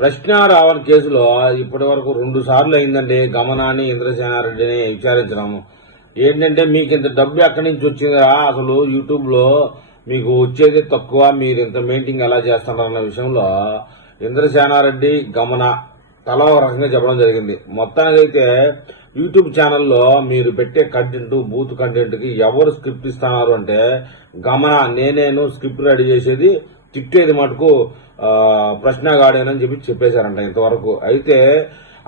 ప్రశ్న రావణ కేసులో ఇప్పటి వరకు 2 సార్లు అయిందండి గమనాన్ని ఇంద్రసేనారెడ్డిని విచారించడం. ఏంటంటే మీకు ఇంత డబ్బు ఎక్కడి నుంచి వచ్చిందా, అసలు యూట్యూబ్ లో మీకు వచ్చేది తక్కువ, మీరు ఇంత మెయింటైన్ ఎలా చేస్తారన్న విషయంలో ఇంద్రసేనారెడ్డి గమన తలా ఒక రకంగా చెప్పడం జరిగింది. మొత్తానికైతే యూట్యూబ్ ఛానల్లో మీరు పెట్టే కంటెంట్ బూత్ కంటెంట్ కి ఎవరు స్క్రిప్ట్ ఇస్తున్నారు అంటే గమన నేనేను స్క్రిప్ట్ రెడీ చేసేది, తిట్టేది మటుకు ప్రశ్నగాడేనని చెప్పేశారంట ఇంతవరకు. అయితే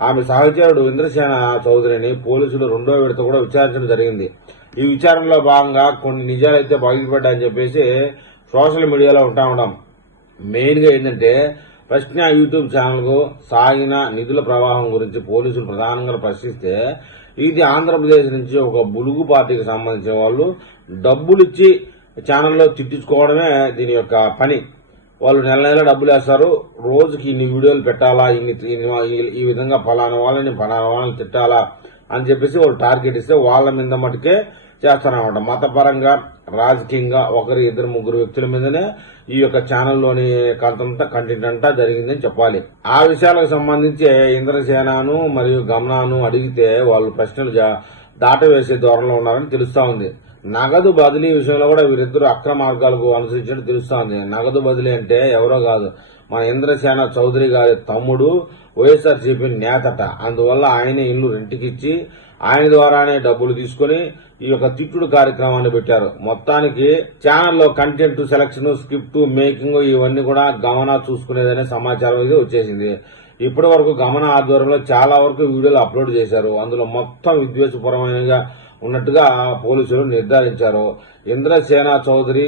ఆమె సహచరుడు ఇంద్రసేన చౌదరిని పోలీసులు 2వ విడత కూడా విచారించడం జరిగింది. ఈ విచారణలో భాగంగా కొన్ని నిజాలైతే బయటపడ్డాయని చెప్పేసి సోషల్ మీడియాలో ఉంటాం. మెయిన్ గా ఏంటంటే ప్రశ్న యూట్యూబ్ ఛానల్ కు సాగిన నిధుల ప్రవాహం గురించి పోలీసులు ప్రధానంగా ప్రశ్నిస్తే ఇది ఆంధ్రప్రదేశ్ నుంచి ఒక బులుగు పార్టీకి సంబంధించిన వాళ్ళు డబ్బులిచ్చి ఛానల్లో తిట్టించుకోవడమే దీని యొక్క పని. వాళ్ళు నెల డబ్బులు వేస్తారు, రోజుకి ఇన్ని వీడియోలు పెట్టాలా, ఈ విధంగా ఫలానా వాళ్ళని తిట్టాలా అని చెప్పేసి వాళ్ళు టార్గెట్ ఇస్తే వాళ్ళ మీద మటుకే చేస్తారన్నమాట. మతపరంగా రాజకీయంగా 1, 2, 3 వ్యక్తుల మీదనే ఈ యొక్క ఛానల్లోని కంటెంట్ అంతా జరిగిందని చెప్పాలి. ఆ విషయాలకు సంబంధించి ఇంద్రసేనను మరియు గమనాను అడిగితే వాళ్ళు ప్రశ్నలు దాటవేసే ధోరణిలో ఉన్నారని తెలుస్తా ఉంది. నగదు బదిలీ విషయంలో కూడా వీరిద్దరు అక్రమ మార్గాలకు అనుసరించినట్టు తెలుస్తోంది. నగదు బదిలీ అంటే ఎవరో కాదు, మన ఇంద్రసేన చౌదరి గారి తమ్ముడు వైఎస్ఆర్సీపీ నేతట. అందువల్ల ఆయన ఇల్లు రెంట్కిచ్చి ఆయన ద్వారానే డబ్బులు తీసుకుని ఈ యొక్క తిట్టుడు కార్యక్రమాన్ని పెట్టారు. మొత్తానికి ఛానల్లో కంటెంట్ సెలక్షన్, స్క్రిప్ట్ మేకింగ్ ఇవన్నీ కూడా గమన చూసుకునేదనే సమాచారం ఇది వచ్చేసింది. ఇప్పటి వరకు గమన ఆధ్వర్యంలో చాలా వరకు వీడియోలు అప్లోడ్ చేశారు. అందులో మొత్తం విద్వేషపరమైనగా ఉన్నట్టుగా పోలీసులు నిర్ధారించారు. ఇంద్రసేన చౌదరి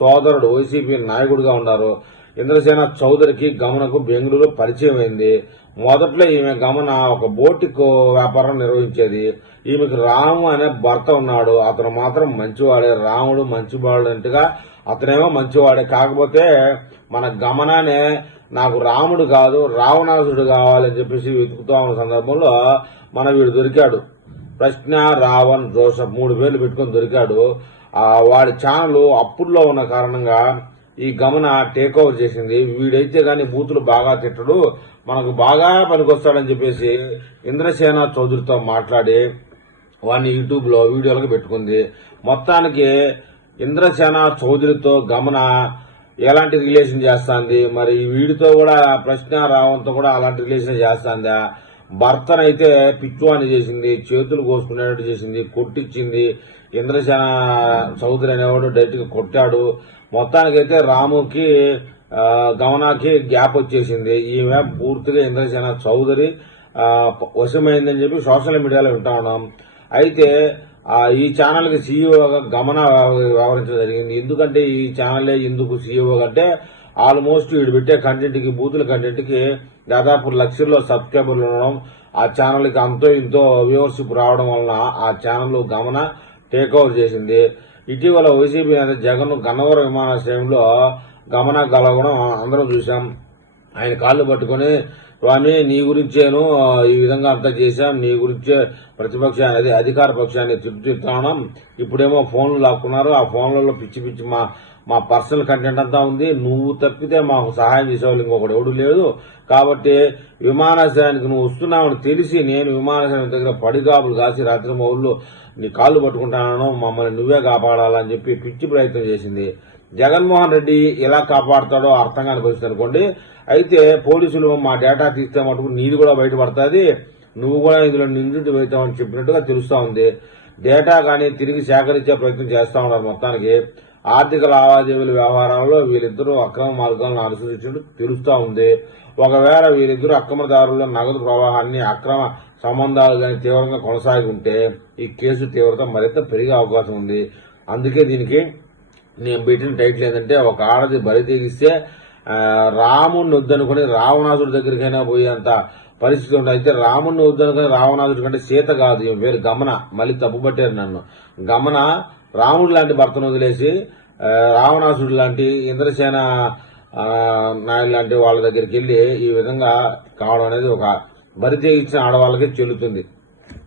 సోదరుడు వైసీపీ నాయకుడిగా ఉన్నారు. ఇంద్రసేన చౌదరికి గమనకు బెంగళూరు పరిచయం అయింది. మొదట్లో ఈమె గమన ఒక బోటిక్ వ్యాపారం నిర్వహించేది. ఈమెకు రాము అనే భర్త ఉన్నాడు. అతను మాత్రం మంచివాడే, రాముడు మంచివాడంటగా అతనేమో మంచివాడే. కాకపోతే మన గమనానే నాకు రాముడు కాదు రావణాసుడు కావాలని చెప్పేసి వెతుకుతా ఉన్న సందర్భంలో వీడు దొరికాడు. ప్రశ్న రావణ్ జోసఫ్ 3 పేర్లు పెట్టుకుని దొరికాడు. వాడి ఛానల్ అప్పుల్లో ఉన్న కారణంగా ఈ గమన టేక్ ఓవర్ చేసింది. వీడైతే గాని బూతులు బాగా తిట్టడు, మనకు బాగా పనికొస్తాడని చెప్పేసి ఇంద్రసేన చౌదరితో మాట్లాడి వాడిని యూట్యూబ్ లో వీడియోలకు పెట్టుకుంది. మొత్తానికి ఇంద్రసేన చౌదరితో గమన ఎలాంటి రిలేషన్ చేస్తాంది, మరి వీడితో కూడా ప్రశ్న రావంతో కూడా అలాంటి రిలేషన్ చేస్తాందా, భర్తనైతే పిచ్చువాణి చేసింది, చేతులు కోసుకునేటట్టు చేసింది, కొట్టించింది. ఇంద్రసేన చౌదరి అనేవాడు డైరెక్ట్ గా కొట్టాడు. మొత్తానికైతే రాముకి గమనాకి గ్యాప్ వచ్చేసింది. ఈమె పూర్తిగా ఇంద్రసేన చౌదరి వశమైందని చెప్పి సోషల్ మీడియాలో వింటా ఉన్నాం. అయితే ఈ ఛానల్ కి సీఈఓగా గమన వ్యవహరించడం జరిగింది. ఎందుకంటే ఈ ఛానల్ ఎందుకు సీఈఓ అంటే ఆల్మోస్ట్ వీడు పెట్టే కంటెంట్ కి బూతుల కంటెంట్ కి దాదాపు లక్షల్లో సబ్స్క్రైబర్లు ఉండడం, ఆ ఛానల్ కి అంతో ఇంతో వ్యూవర్షిప్ రావడం వలన ఆ ఛానల్ గమన టేక్ ఓవర్ చేసింది. ఇటీవల వైసీపీ నేత జగన్ గన్నవరం విమానాశ్రయంలో గమన గలవడం అందరం చూశాం. ఆయన కాళ్ళు పట్టుకుని స్వామి నీ గురించేను ఈ విధంగా అంతా చేశాం, నీ గురించే ప్రతిపక్షాన్ని అధికార పక్షాన్ని తిట్టుతున్నాం, ఇప్పుడేమో ఫోన్లు లాక్కున్నారు, ఆ ఫోన్లలో పిచ్చి పిచ్చి మా పర్సనల్ కంటెంట్ అంతా ఉంది, నువ్వు తప్పితే మాకు సహాయం చేసేవాళ్ళు ఇంకొకటి ఎవడు లేదు, కాబట్టి విమానాశ్రయానికి నువ్వు వస్తున్నావని తెలిసి నేను విమానాశ్రయం దగ్గర పడిగాపులు కాసి రాత్రి మౌళ్ళు నీ కాళ్ళు పట్టుకుంటాను, మమ్మల్ని నువ్వే కాపాడాలని చెప్పి పిచ్చి ప్రయత్నం చేసింది. జగన్మోహన్ రెడ్డి ఎలా కాపాడతాడో అర్థం కాని పరిస్థితి అనుకోండి. అయితే పోలీసులు మా డేటా తీస్తే మటుకు నీది కూడా బయటపడుతుంది, నువ్వు కూడా ఇందులో నిందితుడు అవుతావని చెప్పినట్టుగా తెలుస్తా ఉంది. డేటా కానీ తిరిగి సేకరించే ప్రయత్నం చేస్తా ఉన్నారు. మొత్తానికి ఆర్థిక లావాదేవీల వ్యవహారాల్లో వీరిద్దరూ అక్రమ మార్గాలను అనుసరించినట్టు తెలుస్తా ఉంది. ఒకవేళ వీరిద్దరూ అక్రమదారుల్లో నగదు ప్రవాహాన్ని అక్రమ సంబంధాలు కానీ తీవ్రంగా కొనసాగి ఉంటే ఈ కేసు తీవ్రత మరింత పెరిగే అవకాశం ఉంది. అందుకే దీనికి నేను పెట్టిన టైటిల్ ఏంటంటే ఒక ఆడది బరి తెగిస్తే రాముణ్ణి వద్దనుకుని రావణాసుడి దగ్గరికైనా పోయేంత పరిస్థితి ఉంది. అయితే రాముణ్ణి వద్దనుకుని రావణాసుడి కంటే సీత కాదు, ఈమె పేరు గమన. మళ్ళీ తప్పుపట్టారు నన్ను. గమన రాముడు లాంటి భర్తను వదిలేసి రావణాసుడు లాంటి ఇంద్రసేన నాయుడు లాంటి వాళ్ళ దగ్గరికి వెళ్లి ఈ విధంగా కావడం అనేది ఒక బరి తెగించిన ఆడవాళ్ళకే చెల్లుతుంది.